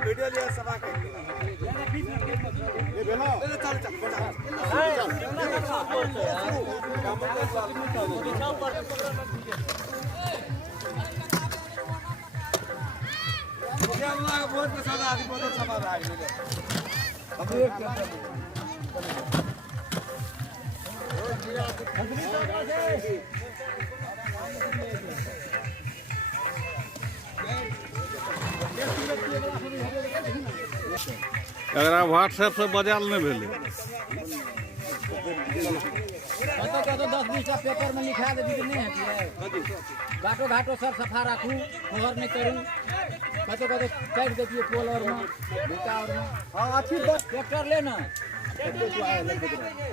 Video लिया सभा बहुत पसंद आदमी बहुत सभा अगर आप व्हाट्सएप से बजाल नहीं भेले कतो 10-20 पेपर में लिखा दे नहीं है घाटो घाटो सर सफा रखू मोहर नहीं करूँ कतो काट देती पोल और में बेटा और में हाँ अच्छी बात ट्रैक्टर लेना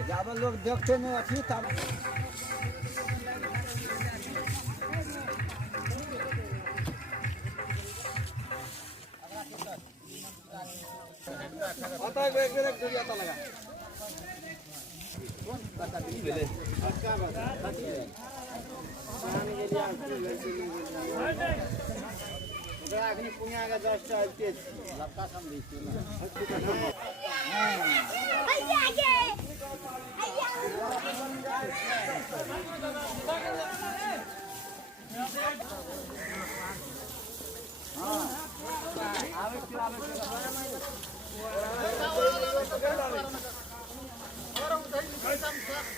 ज्यादा लोग देखते नहीं अच्छी था आता है एक दूरी आता लगा कौन बता दी बेले का बता खाती है पानी के लिए ओकरा अखनी पुनिया का 10 टा के लपका समझी भैया आगे हां आवे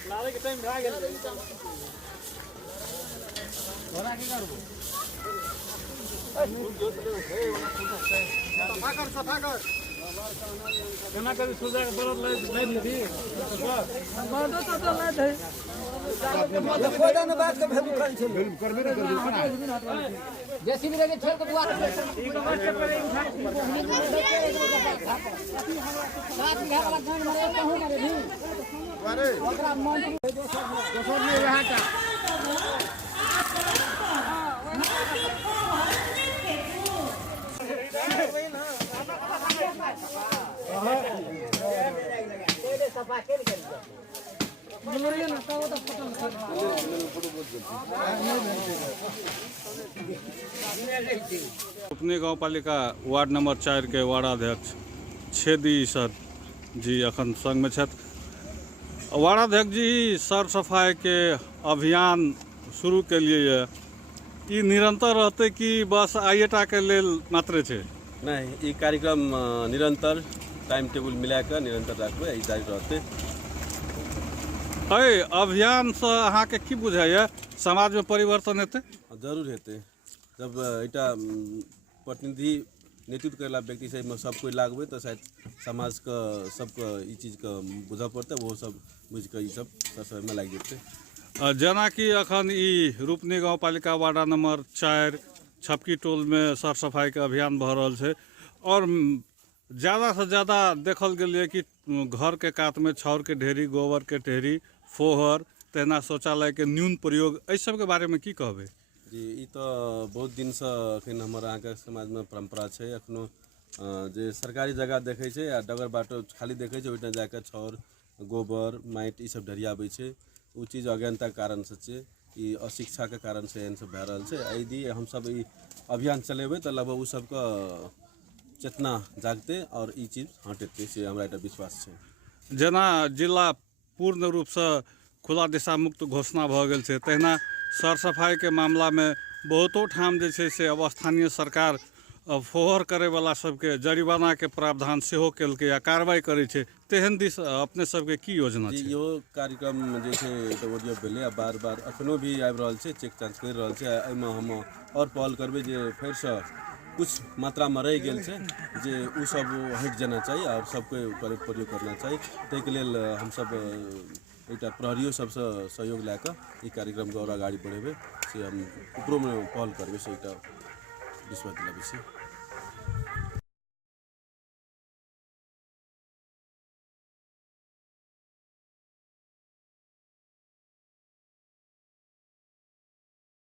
नारे के टाइम रह गेल बना के करबो सफा कर केना कर सोजा के बरत ले लेबी बादो तो ले दे खोदा न बात के भेलू कर छै करबे न करबे जैसी भी लगे छोड़ के दुआ ई को बात करे साथ में वाला गान मारे कहूं मारे भी अरे ओकरा मन दोसर में रहा था सफा के कर अपने गाँव पालिका वार्ड नंबर 4 के वार्डाध्यक्ष छेदी सर जी अखन संग में छथि। वार्डाध्यक्ष जी सर सफाई के अभियान शुरू के लिए ये निरंतर रहते कि बस आइएटा के लेल मात्र छे? नहीं, ये कार्यक्रम निरंतर टाइम टेबल मिला के निरंतर रखबे ई जारी रहते। अभियान से अहाँ के की बुझाइए समाज में परिवर्तन हेतै? जरूर हेतै। जब इटा प्रतिनिधि नेतृत्व करला व्यक्ति से सब कोई लागबे तो शायद समाज का सबके ई चीज के बुझा पड़ते वो सब बुझ के ई सब समय में लाग जेतै। जना कि अखन ई रूपनी गाँव पालिका वार्ड नंबर 4 छपकी टोल में सर सफाई के अभियान भ रहल छै और ज़्यादा से ज़्यादा देखल गेलिए कि घर के कात में छाउर के ढेरी, गोबर के ढेरी, फोहर, तहिना शौचालय के न्यून प्रयोग, एहि सब के बारे में की कहबे? जी ई तो बहुत दिन से अखन हमर अहाँ के समाज में परंपरा छै। अखनो जे सरकारी जगह देखे छै आ डगर बाटो खाली देखे छै ओइटा जाके छाउर, गोबर, माटि ई सब ढरियाबै छै। उ चीज अज्ञानता के कारण से छै, ई अशिक्षा के कारण से एहन सब भए रहल छै। यदि हम सब ई अभियान चलेबै तो लगभग उ सब के चेतना जागते और ई चीज हटेतै से हमरा एकटा विश्वास छै। जना जिला पूर्ण रूप से खुला दिशा मुक्त घोषणा भ गेल छै तहिना सर सफाई के मामला में बहुतो ठाम जे छै से अब स्थानीय सरकार फोहर करे वाला सबके जरिमाना के प्रावधान सेहो केलकै या कार्रवाई करे छै। तेहन दिस अपने सबके की योजना छै? यो कार्यक्रम जे छै तो ओडियो भेलै आ बार बार अखनो भी आबि रहल छै, चेक जांच कर रहल छै। एहिमे हम और पहल करबै जे फेर से कुछ मात्रा में रह गेल छै जे उ सब हट जाना चाहिए और सबके प्रयोग करना चाहिए। ताहिके लेल हम सब एकटा प्रहरियो सबसे सहयोग लए कऽ ई कार्यक्रम के और आगाड़ी बढ़ेबै से हम उपरो में पहल करबै से एकटा विश्वास दिलाबै छी।